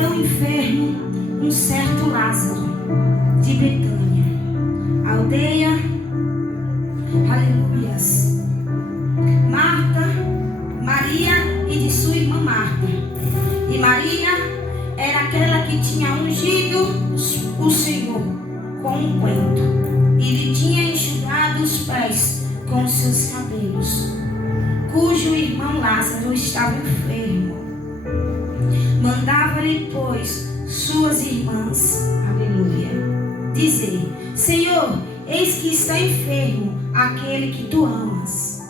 tão enfermo um certo Lázaro de Betânia, aldeia, aleluias, Marta, Maria e de sua irmã Marta. E Maria era aquela que tinha ungido o Senhor com um unguento e lhe tinha enxugado os pés com seus cabelos, cujo irmão Lázaro estava enfermo. Mandava-lhe, pois, suas irmãs, aleluia, dizer: Senhor, eis que está enfermo aquele que tu amas.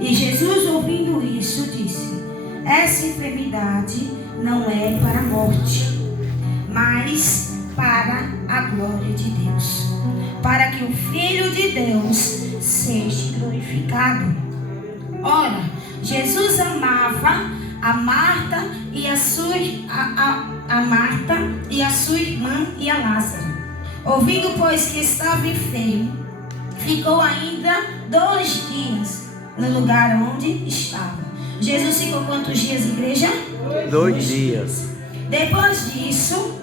E Jesus, ouvindo isso, disse: essa enfermidade não é para a morte, mas para a glória de Deus, para que o Filho de Deus seja glorificado. Ora, Jesus amava a Marta e a sua irmã e a Lázaro. Ouvindo, pois, que estava enfermo, ficou ainda 2 dias no lugar onde estava. Jesus ficou quantos dias, igreja? 2 dias. Depois disso,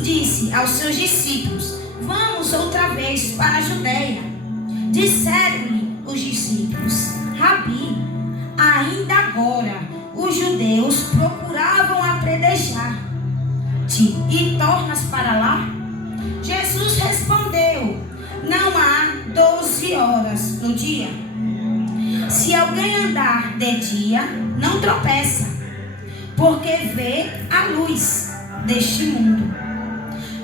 disse aos seus discípulos: vamos outra vez para a Judeia. Disseram-lhe os discípulos: Rabi, ainda agora os judeus procuravam apedrejar-te e tornas para lá? Jesus respondeu: não há 12 horas no dia. Se alguém andar de dia, não tropeça, porque vê a luz deste mundo.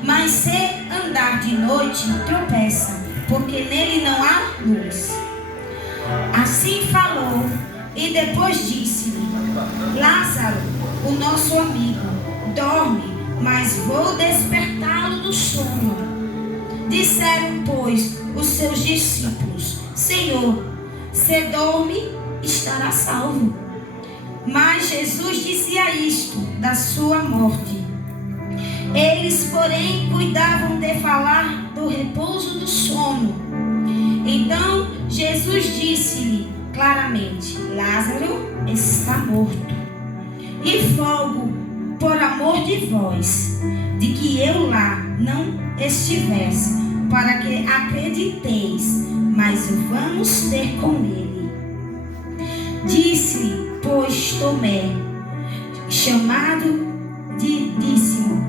Mas se andar de noite, tropeça, porque nele não há luz. Assim falou, e depois disse-lhe: Lázaro, o nosso amigo, dorme, mas vou despertá-lo do sono. Disseram, pois, os seus discípulos: Senhor, se dorme, estará salvo. Mas Jesus dizia isto da sua morte. Eles, porém, cuidavam de falar do repouso do sono. Então Jesus disse-lhe claramente: Lázaro está morto. E folgo por amor de vós, de que eu lá não estivesse, para que acrediteis, mas vamos ter com ele. Disse-lhe, pois, Tomé, chamado de Dídimo,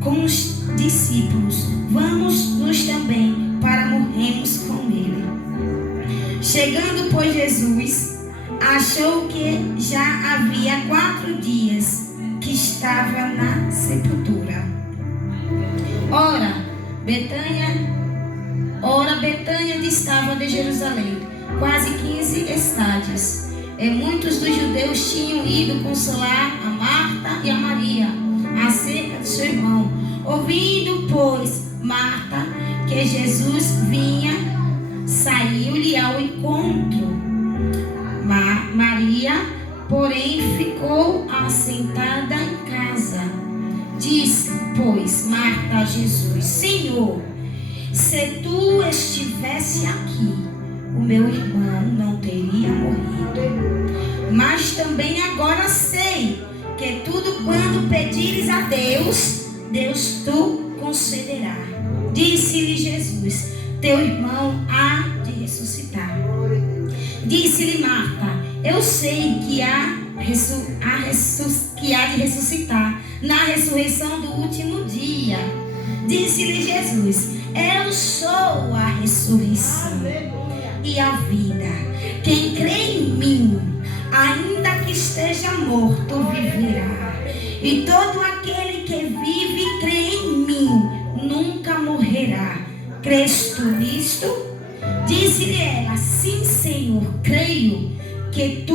com os discípulos: vamos nós também, para morrermos com ele. Chegando, pois, Jesus achou que já havia 4 dias que estava na sepultura. Ora, Betânia distava de Jerusalém quase 15 estádios. E muitos dos judeus tinham ido consolar a Marta e a Maria acerca de seu irmão. Ouvindo, pois, Marta que Jesus vinha, saiu-lhe ao encontro. Maria, porém, ficou assentada em casa. Disse, pois, Marta a Jesus: Senhor, se tu estivesse aqui, o meu irmão não teria morrido. Mas também agora sei que tudo quanto pedires a Deus, Deus tu concederá. Disse-lhe Jesus: teu irmão há de ressuscitar. Disse-lhe Marta: eu sei que há de ressuscitar na ressurreição do último dia. Disse-lhe Jesus: eu sou a ressurreição e a vida. Quem crê em mim, ainda que esteja morto, viverá. E todo aquele que vive e crê em mim nunca morrerá. Crês tu nisto? Disse-lhe ela: sim, Senhor, creio que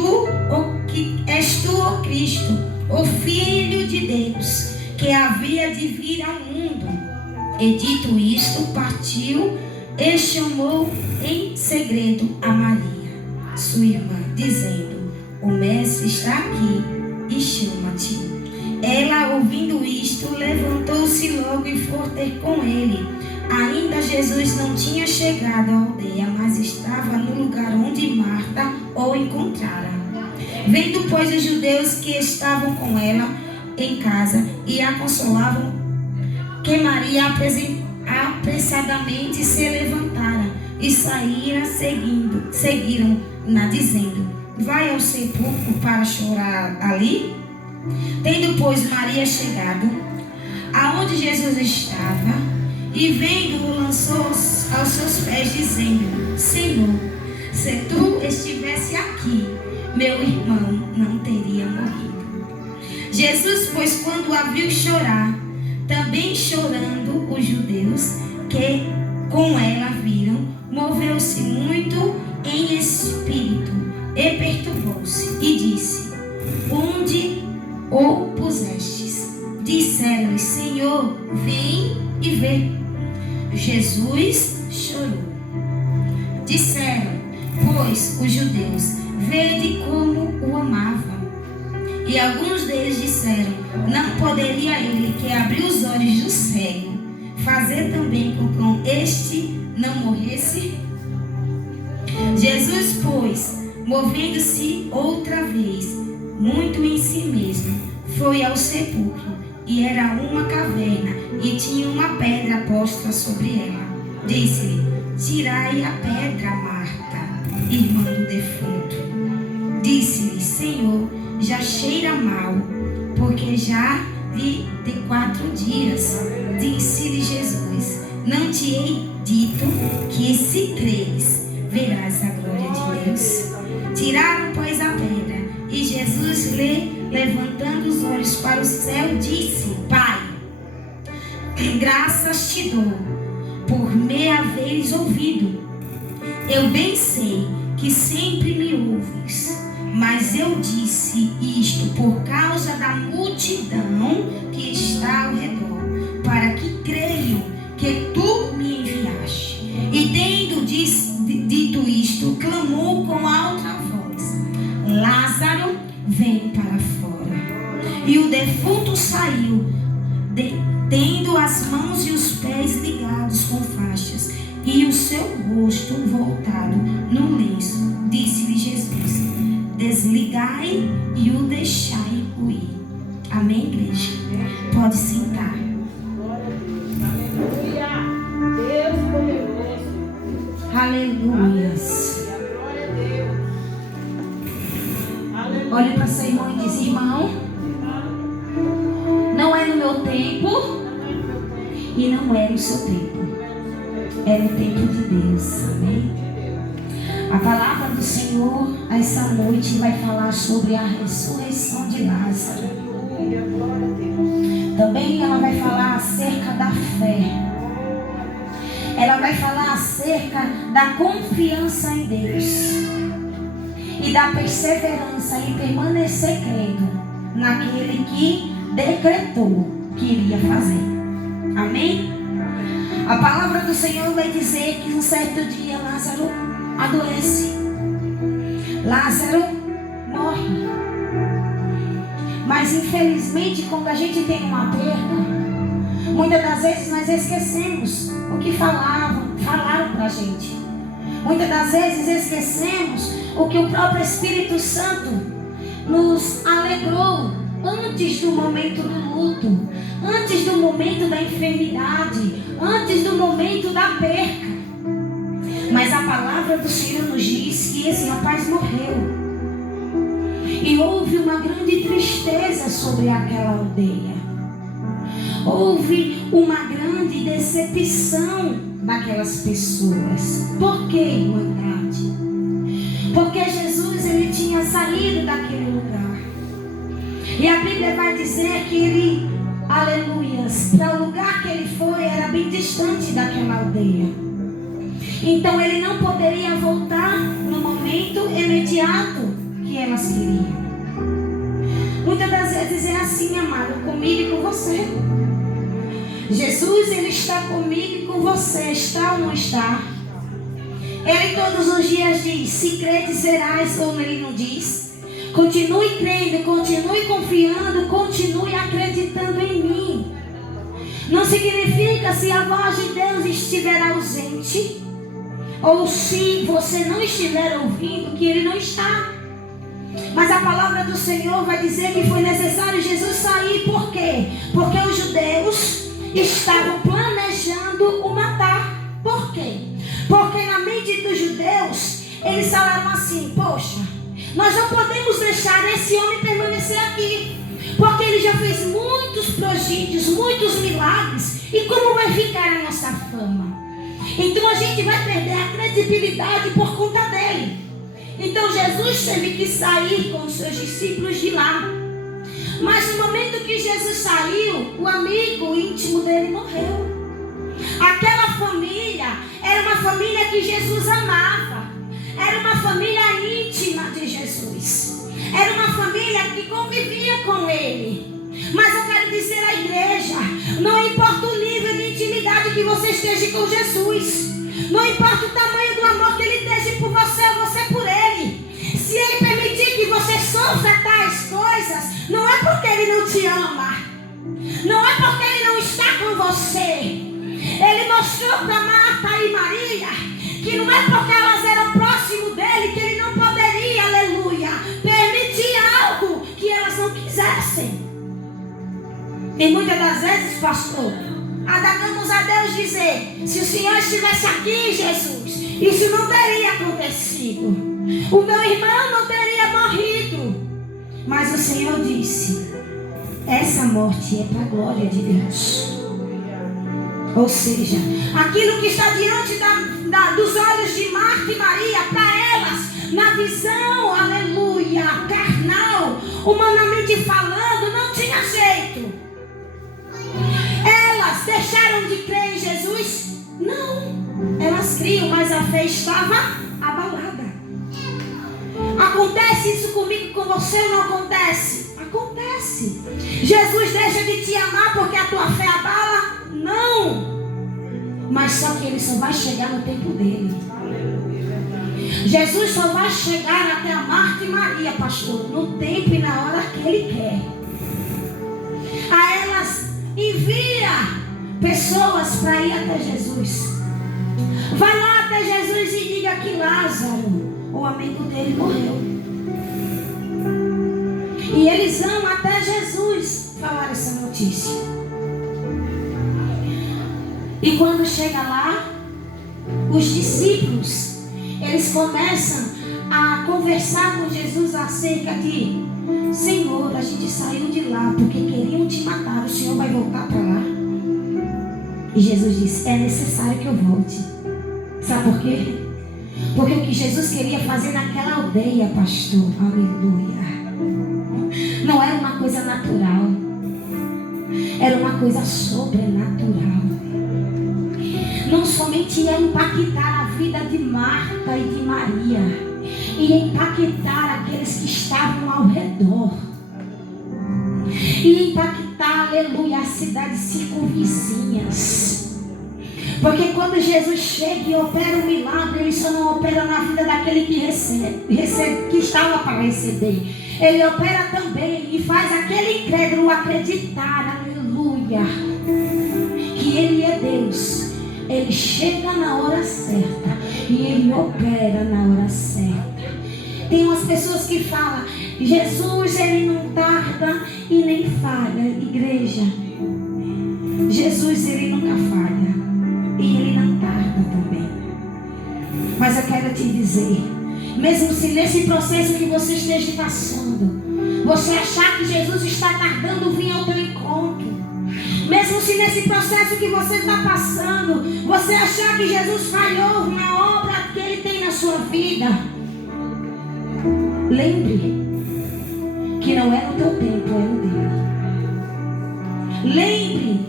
és tu o Cristo, o Filho de Deus, que havia de vir ao mundo. E dito isto, partiu e chamou em segredo a Maria, sua irmã, dizendo: o mestre está aqui e chama-te. Ela, ouvindo isto, levantou-se logo e foi ter com ele. Ainda Jesus não tinha chegado à aldeia, mas estava no lugar onde Marta o encontrara. Vendo, pois, os judeus que estavam com ela em casa e a consolavam, que Maria apressadamente se levantara e seguiram-na, dizendo: vai ao sepulcro para chorar ali? Tendo, pois, Maria chegado aonde Jesus estava, e vendo-o, lançou aos seus pés, dizendo: Senhor, se tu estivesse aqui, meu irmão não teria morrido. Jesus, pois, quando a viu chorar, também chorando os judeus que com ela viram, moveu-se muito em espírito e perturbou-se, e disse: onde o pusestes? Disseram-lhe: Senhor, vem e vê. Jesus chorou. Disseram, pois, os judeus: vede como o amavam. E alguns deles disseram: não poderia ele, que abriu os olhos do cego, fazer também com que este não morresse? Jesus, pois, movendo-se outra vez, muito em si mesmo, foi ao sepulcro, e era uma caverna, e tinha uma pedra posta sobre ela. Disse-lhe: tirai a pedra, Marta, irmã do defunto. Disse-lhe: Senhor, já cheira mal, porque já lhe de 4 dias. Disse-lhe Jesus: não te hei dito que, se creres, verás a glória de Deus? Tiraram, pois, a pedra, e Jesus, levantando os olhos para o céu, disse: Pai, graças te dou por me haveres ouvido. Eu bem sei que sempre me ouves, mas eu disse isto por causa da multidão que está ao redor, para que creiam que tu me enviaste. E tendo dito isto, clamou com alta voz: Lázaro, vem para fora. E o defunto saiu, tendo as mãos e os pés ligados com faixas, e o seu rosto voltado no lenço. Disse-lhe Jesus: desligai e o deixai ir. Amém, igreja? Pode sentar. Deus poderoso. Aleluias. Glória a Deus. Olhe para seu irmão e diz: irmão, não é no meu tempo e não é no seu tempo. É no tempo de Deus. Amém? A palavra do Senhor essa noite vai falar sobre a ressurreição de Lázaro. Também ela vai falar acerca da fé. Ela vai falar acerca da confiança em Deus e da perseverança em permanecer crendo naquele que decretou que iria fazer. Amém? A palavra do Senhor vai dizer que um certo dia Lázaro adoece. Lázaro morre. Mas infelizmente, quando a gente tem uma perda, muitas das vezes nós esquecemos o que falaram para a gente. Muitas das vezes esquecemos o que o próprio Espírito Santo nos alegrou antes do momento do luto, antes do momento da enfermidade, antes do momento da perca. Mas a palavra do Senhor nos diz que esse rapaz morreu. E houve uma grande tristeza sobre aquela aldeia. Houve uma grande decepção daquelas pessoas. Por quê, irmandade? Porque Jesus, ele tinha saído daquele lugar. E a Bíblia vai dizer que ele, aleluias, para o lugar que ele foi era bem distante daquela aldeia. Então ele não poderia voltar no momento imediato que elas queriam. Muitas das vezes é assim, amado, comigo e com você. Jesus, ele está comigo e com você. Está ou não está? Ele todos os dias diz: se credes serás, ou ele não diz? Continue crendo, continue confiando, continue acreditando em mim. Não significa se a voz de Deus estiver ausente, ou se você não estiver ouvindo, que ele não está. Mas a palavra do Senhor vai dizer que foi necessário Jesus sair. Por quê? Porque os judeus estavam planejando o matar. Por quê? Porque na mente dos judeus, eles falaram assim: poxa, nós não podemos deixar esse homem permanecer aqui, porque ele já fez muitos prodígios, muitos milagres. E como vai ficar a nossa fama? Então a gente vai perder a credibilidade por conta dele. Então Jesus teve que sair com os seus discípulos de lá. Mas no momento que Jesus saiu, o amigo íntimo dele morreu. Aquela família era uma família que Jesus amava. Era uma família íntima de Jesus. Era uma família que convivia com ele. Mas eu quero dizer à igreja: não importa o nível de intimidade que você esteja com Jesus, não importa o tamanho do amor que ele esteja por você ou você por ele, se ele permitir que você sofra tais coisas, não é porque ele não te ama, não é porque ele não está com você. Ele mostrou para Marta e Maria que não é porque elas eram próximo dele que ele não poderia, aleluia, permitir algo que elas não quisessem. E muitas das vezes, pastor, adagamos a Deus dizer: se o Senhor estivesse aqui, Jesus, isso não teria acontecido, o meu irmão não teria morrido. Mas o Senhor disse: essa morte é para a glória de Deus. Ou seja, aquilo que está diante dos olhos de Marta e Maria, para elas, na visão, aleluia, carnal, humanamente falando, não tinha jeito. Elas deixaram de crer em Jesus? Não. Elas criam, mas a fé estava abalada. Acontece isso comigo, com você ou não acontece? Acontece. Jesus deixa de te amar porque a tua fé abala? Não. Mas só que ele só vai chegar no tempo dele. Jesus só vai chegar até a Marta e Maria, pastor, no tempo e na hora que ele quer. A elas envia pessoas para ir até Jesus. Vai lá até Jesus e diga que Lázaro, o amigo dele, morreu. E eles vão até Jesus falar essa notícia. E quando chega lá, os discípulos, eles começam a conversar com Jesus acerca de: Senhor, a gente saiu de lá porque queriam te matar, o Senhor vai voltar para lá? E Jesus disse: é necessário que eu volte. Sabe por quê? Porque o que Jesus queria fazer naquela aldeia, pastor, aleluia, não era uma coisa natural, era uma coisa sobrenatural. Não somente ia impactar a vida de Marta e de Maria, ia impactar aqueles que estavam ao redor, ia impactar, aleluia, as cidades circunvizinhas. Porque quando Jesus chega e opera um milagre, ele só não opera na vida daquele que recebe, que estava para receber. Ele opera também e faz aquele incrédulo acreditar, aleluia, que ele é Deus. Ele chega na hora certa e ele opera na hora certa. Tem umas pessoas que falam: Jesus, ele não tarda e nem falha. Igreja, Jesus, ele nunca falha e ele não tarda também. Mas eu quero te dizer, mesmo se nesse processo que você esteja passando, você achar que Jesus está tardando vir ao teu encontro, mesmo se nesse processo que você está passando, você achar que Jesus falhou na obra que ele tem na sua vida, lembre que não é no teu tempo, é no dele. Lembre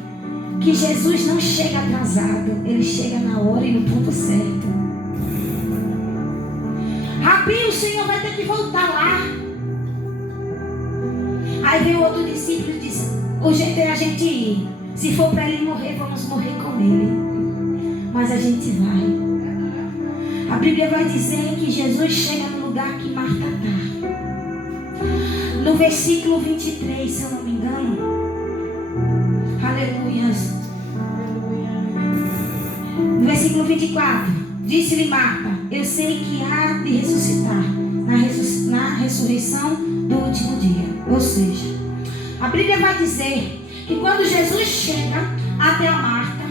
que Jesus não chega atrasado, ele chega na hora e no ponto certo. Rabi, o Senhor vai ter que voltar lá. Aí veio outro discípulo e disse: o jeito é a gente ir. Se for para ele morrer, vamos morrer com ele. Mas a gente vai. A Bíblia vai dizer que Jesus chega no lugar que Marta está. No versículo 23, se eu não me engano. Aleluia. No versículo 24, disse-lhe Marta: eu sei que há de ressuscitar na ressurreição do último dia. Ou seja, a Bíblia vai dizer que quando Jesus chega até a Marta,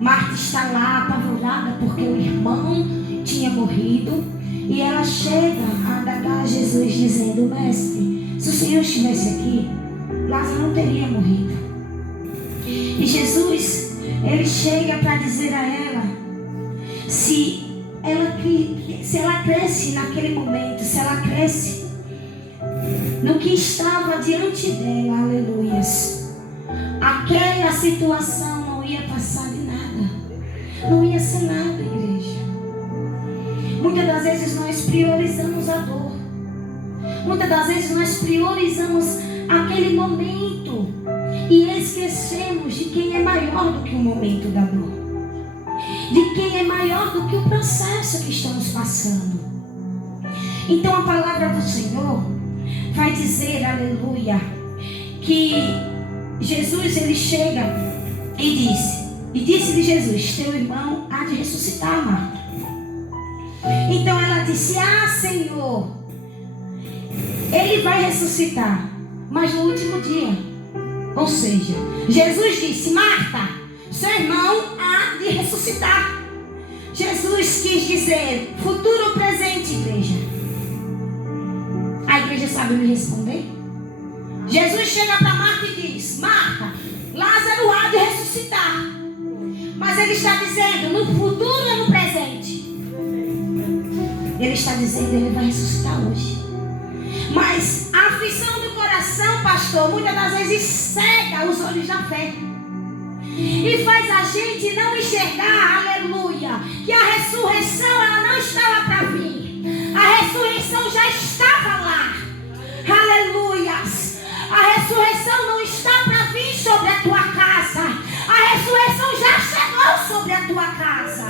Marta está lá apavorada porque o irmão tinha morrido, e ela chega a indagar a Jesus dizendo: mestre, se o Senhor estivesse aqui, Lázaro não teria morrido. E Jesus, ele chega para dizer a ela se ela cresce naquele momento, se ela cresce no que estava diante dela, aleluias, aquela situação não ia passar de nada, não ia ser nada, igreja. Muitas das vezes nós priorizamos a dor, muitas das vezes nós priorizamos aquele momento e esquecemos de quem é maior do que o momento da dor, de quem é maior do que o processo que estamos passando. Então a palavra do Senhor vai dizer, aleluia, que Jesus, ele chega e disse-lhe Jesus: teu irmão há de ressuscitar, Marta. Então ela disse: ah, Senhor, ele vai ressuscitar, mas no último dia. Ou seja, Jesus disse: Marta, seu irmão há de ressuscitar. Jesus quis dizer futuro ou presente, igreja? A igreja sabe me responder? Jesus chega para Marta e diz: Marta, Lázaro há de ressuscitar. Mas ele está dizendo no futuro ou no presente? Ele está dizendo: ele vai ressuscitar hoje. Mas a aflição do coração, pastor, muitas das vezes cega os olhos da fé e faz a gente não enxergar, aleluia, que a ressurreição ela não estava para vir. A ressurreição já estava lá, aleluias. A ressurreição não está para vir sobre a tua casa. A ressurreição já chegou sobre a tua casa.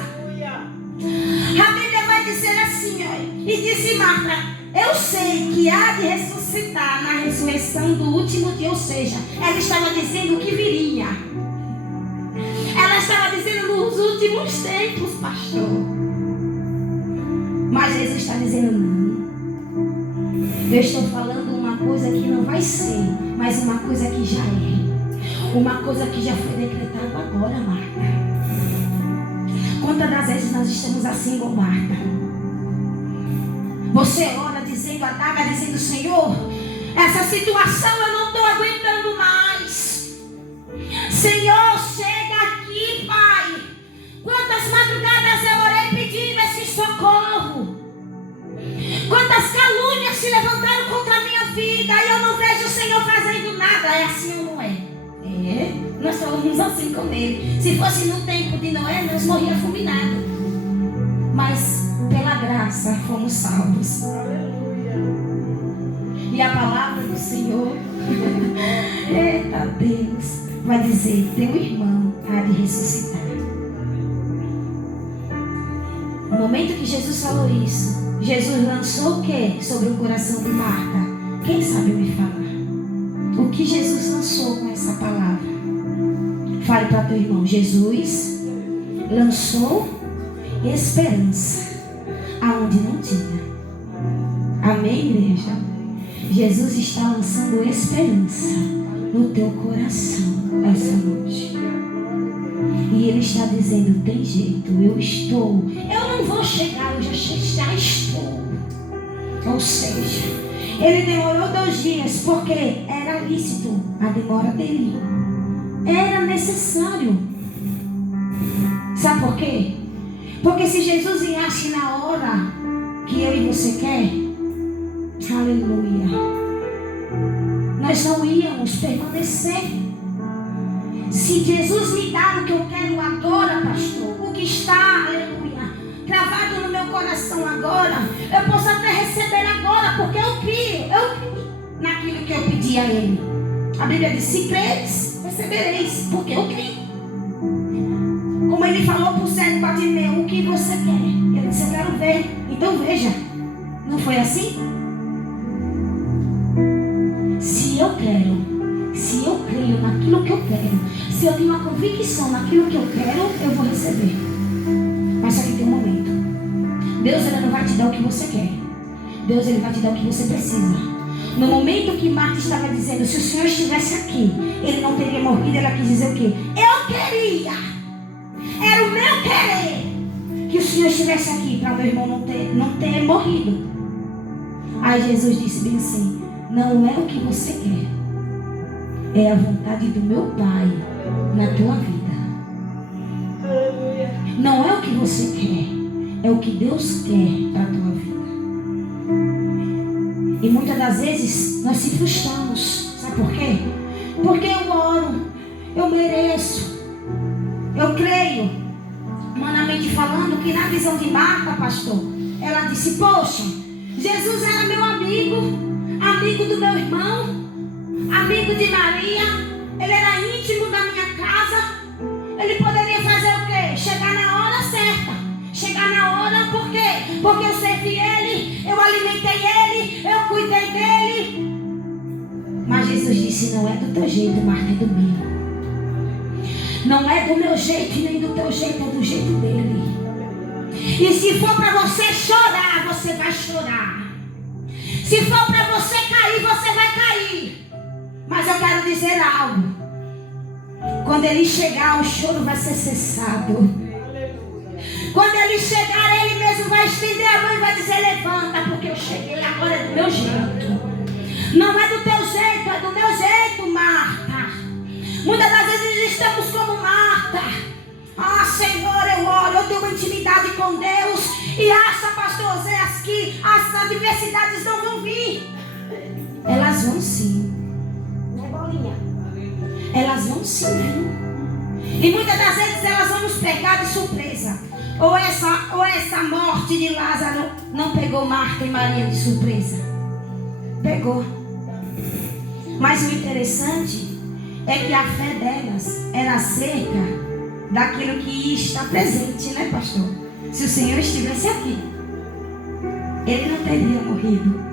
A Bíblia vai dizer assim, ó, e disse Marta: eu sei que há de ressuscitar na ressurreição do último dia. Ou seja, ela estava dizendo o que viria. Ela estava dizendo nos últimos tempos, pastor. Mas Jesus está dizendo: não. Eu estou falando uma coisa que não vai ser, mas uma coisa que já é. Uma coisa que já foi decretada agora, Marta. Quantas das vezes nós estamos assim com Marta? Você ora dizendo a daga, dizendo: Senhor, essa situação eu não estou aguentando mais. Senhor, chega aqui, Pai. Quantas madrugadas eu orei pedindo esse socorro. Quantas calúnias se levantaram contra a minha vida e eu não vejo o Senhor fazendo nada. É assim ou não é? É, nós falamos assim com ele. Se fosse no tempo de Noé, nós morríamos fulminados. Mas pela graça fomos salvos. E a palavra do Senhor, eita Deus, vai dizer: teu irmão há de ressuscitar. No momento que Jesus falou isso, Jesus lançou o que sobre o coração de Marta? Quem sabe me falar? O que Jesus lançou com essa palavra? Fale para teu irmão: Jesus lançou esperança aonde não tinha. Amém, igreja? Jesus está lançando esperança no teu coração essa noite. E Ele está dizendo: tem jeito, eu não vou chegar, eu já estou. Ou seja, Ele demorou 2 dias porque era lícito a demora dele. Era necessário. Sabe por quê? Porque se Jesus viesse na hora que eu e você quer, aleluia, nós não íamos permanecer. Se Jesus me dá o que eu quero agora, pastor, o que está, aleluia, gravado no meu coração agora, eu posso até receber agora, porque eu crio naquilo que eu pedi a Ele. A Bíblia diz: se creres, recebereis, porque eu creio. Como Ele falou para o cego Bartimeu: o que você quer? Ele disse: eu quero ver. Então veja. Não foi assim? Se eu creio naquilo que eu quero, se eu tenho uma convicção naquilo que eu quero, eu vou receber. Mas só que tem um momento. Deus, ele não vai te dar o que você quer. Deus ele vai te dar o que você precisa. No momento que Marta estava dizendo, se o Senhor estivesse aqui, ele não teria morrido, ela quis dizer o quê? Eu queria, era o meu querer, que o Senhor estivesse aqui, para o meu irmão não ter morrido. Aí Jesus disse bem assim, não é o que você quer, é a vontade do meu Pai na tua vida. Não é o que você quer, é o que Deus quer para a tua vida. E muitas das vezes nós se frustramos. Sabe por quê? Porque eu oro, eu mereço, eu creio. Humanamente falando, que na visão de Marta, pastor, ela disse, poxa, Jesus era meu amigo, amigo do meu irmão, amigo de Maria, ele era íntimo da minha casa, ele poderia fazer o quê? Chegar na hora certa. Chegar na hora, por quê? Porque eu servi ele, eu alimentei ele, eu cuidei dele. Mas Jesus disse, não é do teu jeito, Marta, é do meu. Não é do meu jeito nem do teu jeito, é do jeito dele. E se for para você chorar, você vai chorar. Se for para você cair, você vai cair. Mas eu quero dizer algo. Quando ele chegar, o choro vai ser cessado. Quando ele chegar, ele mesmo vai estender a mão e vai dizer, levanta, porque eu cheguei, agora é do meu jeito. Não é do teu jeito, é do meu jeito, Marta. Muitas das vezes estamos como Marta. Ah, Senhor, eu oro, eu tenho uma intimidade com Deus. E acha, pastor Zéas, que as adversidades não vão vir. Elas vão sim. Não é bolinha? Elas vão sim vir. E muitas das vezes elas vão nos pegar de surpresa. Ou essa morte de Lázaro não pegou Marta e Maria de surpresa? Pegou. Mas o interessante é que a fé delas era acerca daquilo que está presente, né, pastor? Se o Senhor estivesse aqui, ele não teria morrido.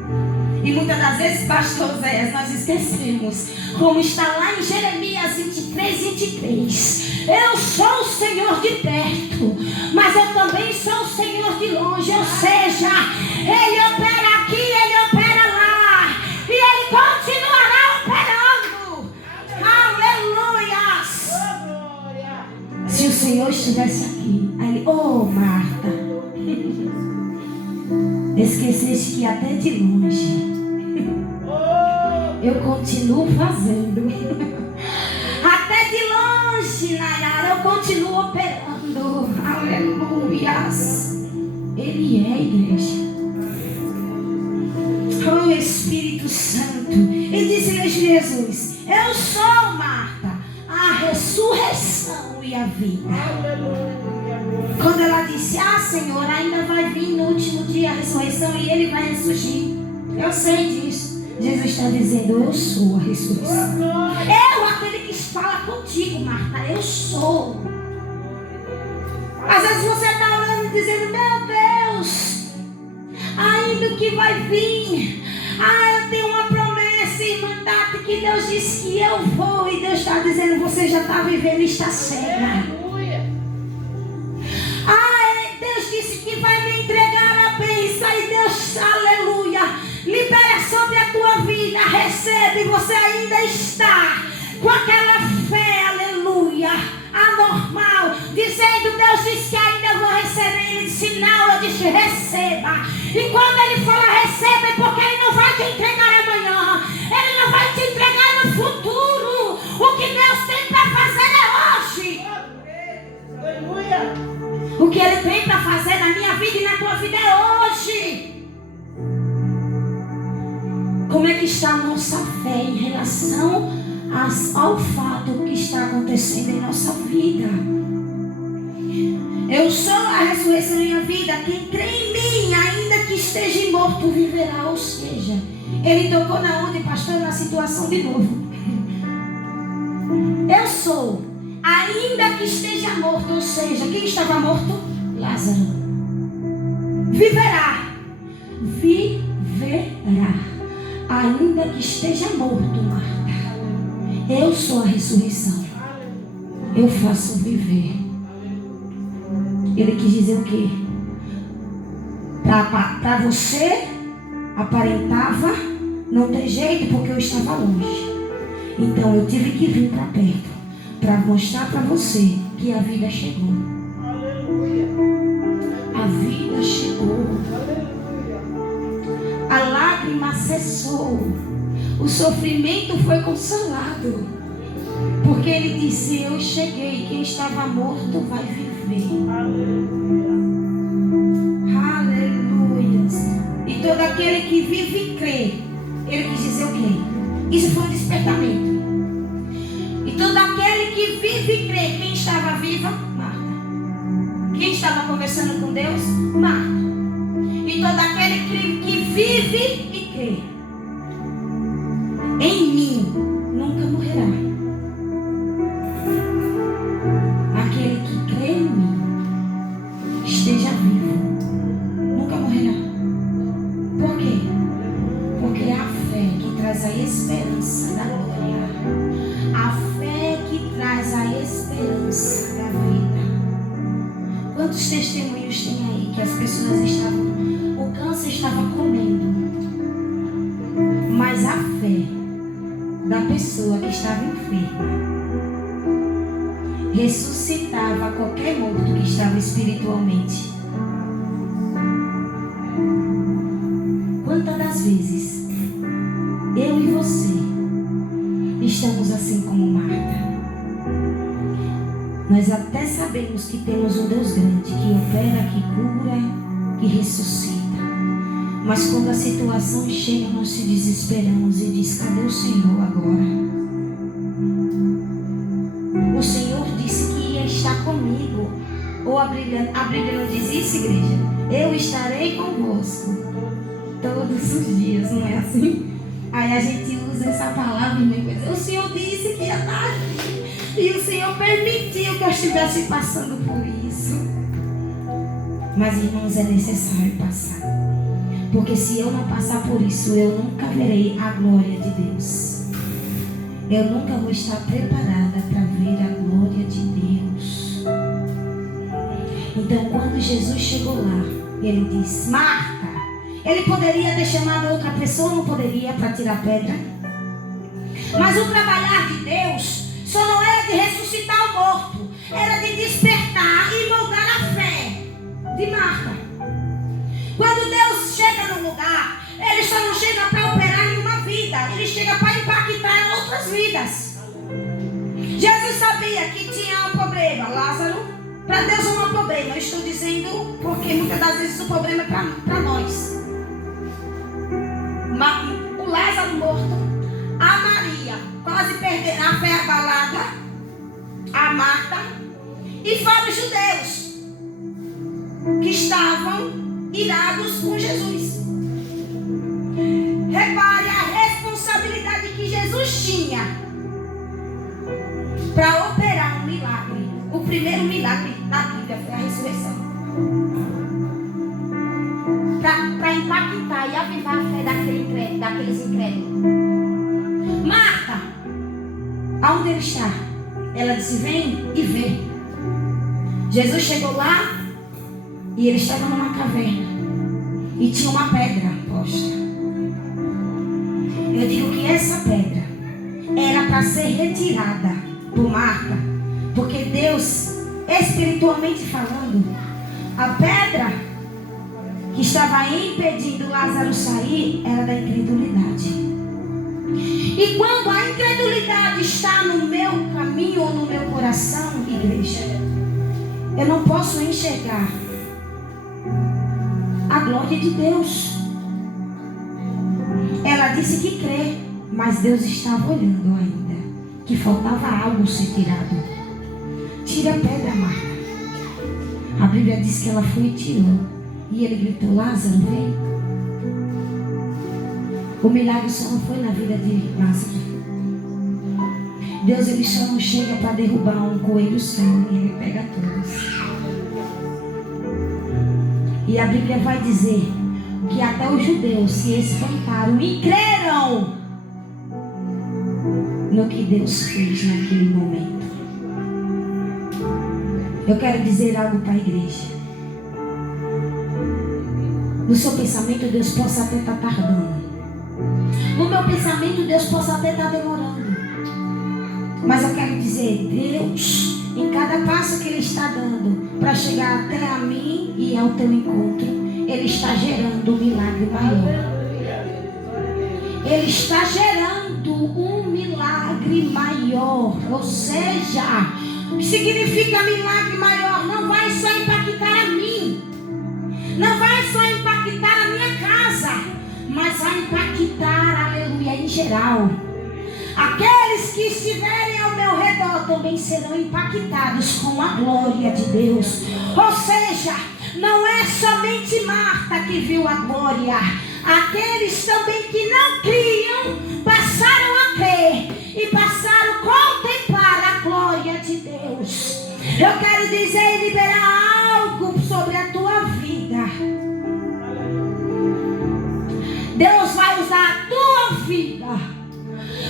E muitas das vezes, pastor Zéas, nós esquecemos, como está lá em Jeremias 23, 23. Eu sou o Senhor de perto, mas eu também sou o Senhor de longe. Ou seja, ele opera aqui, ele opera lá, e ele continuará operando. Aleluia! Se o Senhor estivesse aqui, aí ele, oh Marta, esqueceste que até de longe eu continuo fazendo. Até de longe, Nayara, eu continuo operando. Aleluias. Ele é a igreja. Oh Espírito Santo. E disse-lhe Jesus, eu sou, Marta, a ressurreição e a vida. Quando ela disse, Senhor, ainda vai vir no último dia a ressurreição e ele vai ressurgir. Eu sei disso. Jesus está dizendo, eu sou a ressurreição. Eu, aquele que fala contigo, Marta, eu sou. Às vezes você está orando e dizendo, meu Deus, ainda que vai vir. Eu tenho uma promessa, irmã Tati, que Deus disse que eu vou. E Deus está dizendo, você já está vivendo e está cega. Deus disse que vai me entregar a bênção. E Deus, aleluia, libera sobre a tua vida, recebe. Você ainda está com aquela fé, aleluia, anormal, dizendo, Deus disse que ainda vou receber. Ele disse, não, eu disse, receba. E quando ele fala receba, é porque ele não vai te entregar amanhã, ele não vai te entregar no futuro. O que Deus tem para fazer é hoje. Aleluia. O que ele tem para fazer na minha vida e na tua vida é hoje. Como é que está a nossa fé em relação ao fato que está acontecendo em nossa vida? Eu sou a ressurreição e a vida. Quem crê em mim, ainda que esteja morto, viverá. Ou seja, ele tocou na onde, pastor? Na situação de novo. Eu sou, ainda que esteja morto. Ou seja, quem estava morto? Lázaro. Viverá. Viverá. Ainda que esteja morto, Marta. Eu sou a ressurreição. Eu faço viver. Ele quis dizer o quê? Para você aparentava não ter jeito porque eu estava longe. Então eu tive que vir para perto para mostrar para você que a vida chegou. Aleluia. A vida chegou. Aleluia. A lágrima cessou. O sofrimento foi consolado. Porque ele disse: eu cheguei. Quem estava morto vai viver. Aleluia. E todo aquele que vive e crê. Ele quis dizer o quê? Isso foi um despertamento. E todo aquele que vive e crê. Quem estava viva? Marta. Quem estava conversando com Deus? Marta. E todo aquele que vive e crê em mim nunca morrerá. Aquele que crê em mim esteja vivo, nunca morrerá. Por quê? Porque é a fé que traz a esperança da glória. A fé que traz a esperança da vida. Quantos testemunhos tem aí que as pessoas estavam, o câncer estava comendo, mas a fé da pessoa que estava enferma ressuscitava qualquer morto que estava espiritualmente. Quantas das vezes eu e você estamos assim como Marta? Nós até sabemos que temos um Deus grande, que opera, que cura, que ressuscita. Mas quando a situação chega, nós se desesperamos e diz: cadê o Senhor agora? O Senhor disse que ia estar comigo. Ou a Bíblia não diz isso, igreja? Eu estarei convosco todos os dias, não é assim? Aí a gente usa essa palavra e coisa. O Senhor disse que ia estar aqui. E o Senhor permitiu que eu estivesse passando por isso. Mas, irmãos, é necessário passar. Porque se eu não passar por isso, eu nunca verei a glória de Deus. Eu nunca vou estar preparada para ver a glória de Deus. Então, quando Jesus chegou lá, ele disse: Marta. Ele poderia ter chamado outra pessoa, não poderia, para tirar pedra. Mas o trabalhar de Deus só não era de ressuscitar o morto, era de despertar e moldar a fé de Marta. Quando Deus chega num lugar, Ele só não chega para operar em uma vida, Ele chega para impactar outras vidas. Jesus sabia que tinha um problema, Lázaro. Para Deus não é um problema, eu estou dizendo porque muitas das vezes o problema é para nós. O Lázaro morto, a Maria quase perderá a fé abalada, a Marta, e fora os judeus que estavam irados com Jesus. Repare a responsabilidade que Jesus tinha para operar um milagre. O primeiro milagre da Bíblia foi a ressurreição. Para impactar e avivar a fé daqueles incrédulos. Marta, aonde ele está? Ela disse: vem e vê. Jesus chegou lá e ele estava numa caverna e tinha uma pedra posta. Eu digo que essa pedra era para ser retirada por Marta, porque Deus, espiritualmente falando, a pedra que estava impedindo Lázaro sair era da incredulidade. E quando a incredulidade está no meu caminho ou no meu coração, igreja, eu não posso enxergar a glória de Deus. Ela disse que crê, mas Deus estava olhando ainda, que faltava algo ser tirado. Tira a pedra, Marta. A Bíblia diz que ela foi e tirou. E ele gritou: Lázaro, vem. O milagre só não foi na vida de Lázaro. Deus, ele só não chega para derrubar um coelho só, ele pega todos. E a Bíblia vai dizer que até os judeus se espantaram e creram no que Deus fez naquele momento. Eu quero dizer algo para a igreja. No seu pensamento, Deus possa até estar tardando. No meu pensamento, Deus possa até estar demorando. Mas eu quero dizer, Deus, em cada passo que Ele está dando para chegar até a mim e ao teu encontro, Ele está gerando um milagre maior. Ele está gerando um milagre maior. Ou seja, significa milagre maior. Não vai só impactar a mim, não vai só impactar a minha casa, mas vai impactar, aleluia, em geral. Aqueles que estiverem ao meu redor também serão impactados com a glória de Deus. Ou seja, não é somente Marta que viu a glória. Aqueles também que não criam passaram a crer e passaram a contemplar a glória de Deus. Eu quero dizer e liberar algo sobre a tua vida. Deus vai usar a tua vida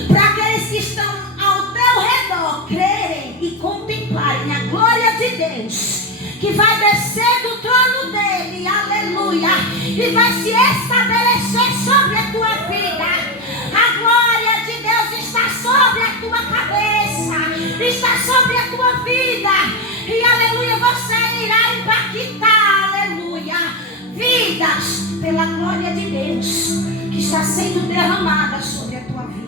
para aqueles que estão ao teu redor crerem e contemplarem a glória de Deus, que vai descer do trono dele, aleluia, e vai se estabelecer sobre a tua vida. A glória de Deus está sobre a tua cabeça, está sobre a tua vida, e aleluia, você irá impactar, aleluia, vidas pela glória de Deus que está sendo derramada sobre a tua vida.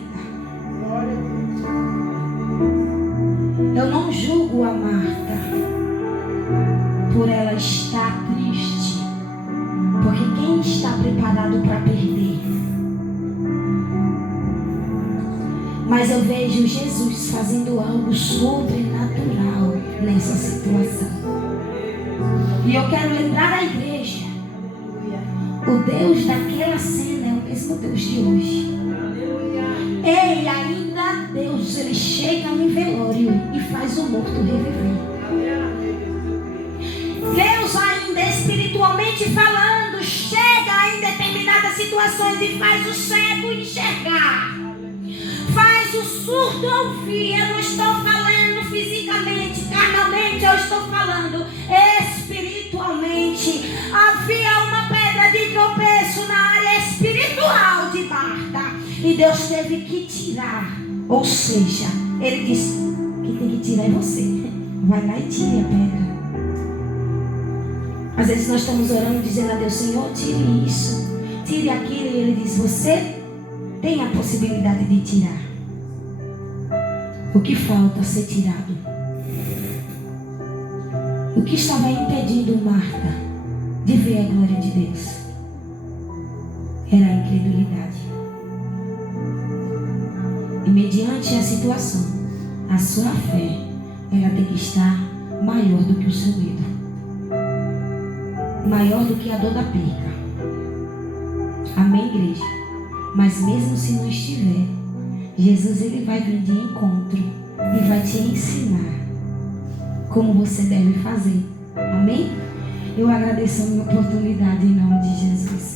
Eu não julgo a Marta por ela estar triste, porque quem está preparado para perder? Mas eu vejo Jesus fazendo algo sobrenatural nessa situação. E eu quero lembrar a igreja, o Deus daquela cena é o mesmo Deus de hoje. Ei, ainda Deus, Ele chega em velório e faz o morto reviver. Deus ainda espiritualmente falando, chega em determinadas situações e faz o cego enxergar, faz o surdo ouvir. Eu não estou falando fisicamente, carnalmente, eu estou falando espiritualmente. Havia uma pedra de tropeço na área espiritual de Marta e Deus teve que tirar. Ou seja, Ele disse: quem tem que tirar é você. Vai lá e tire a pedra. Às vezes nós estamos orando dizendo a Deus: Senhor, tire isso, tire aquilo. E Ele diz: você tem a possibilidade de tirar. O que falta ser tirado? O que estava impedindo Marta de ver a glória de Deus? Era a incredulidade. E mediante a situação, a sua fé, ela tem que estar maior do que o seu medo, maior do que a dor da perca. Amém, igreja? Mas mesmo se não estiver, Jesus, Ele vai vir de encontro e vai te ensinar como você deve fazer. Amém? Eu agradeço a minha oportunidade em nome de Jesus.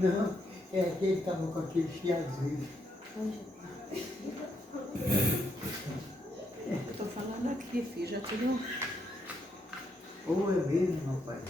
Não, é que ele estava com aquele chiazinho. Eu tô falando aqui, filho, já tirou. Ou é mesmo, rapaz?